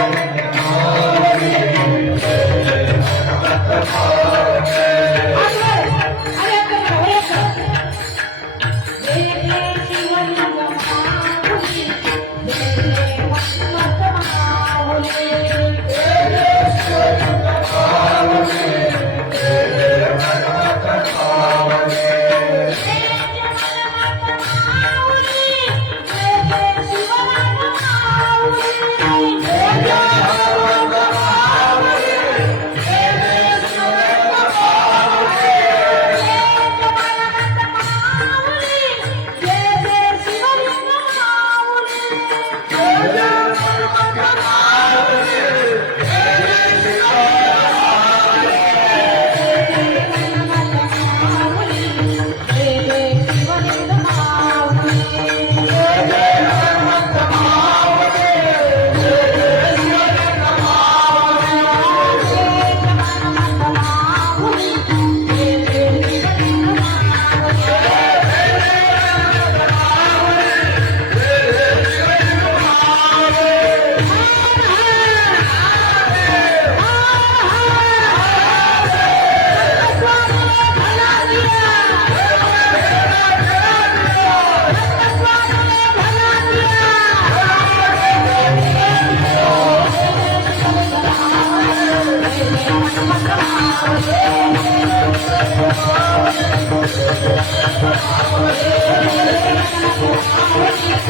Yeah. Yeah. yeah. yeah.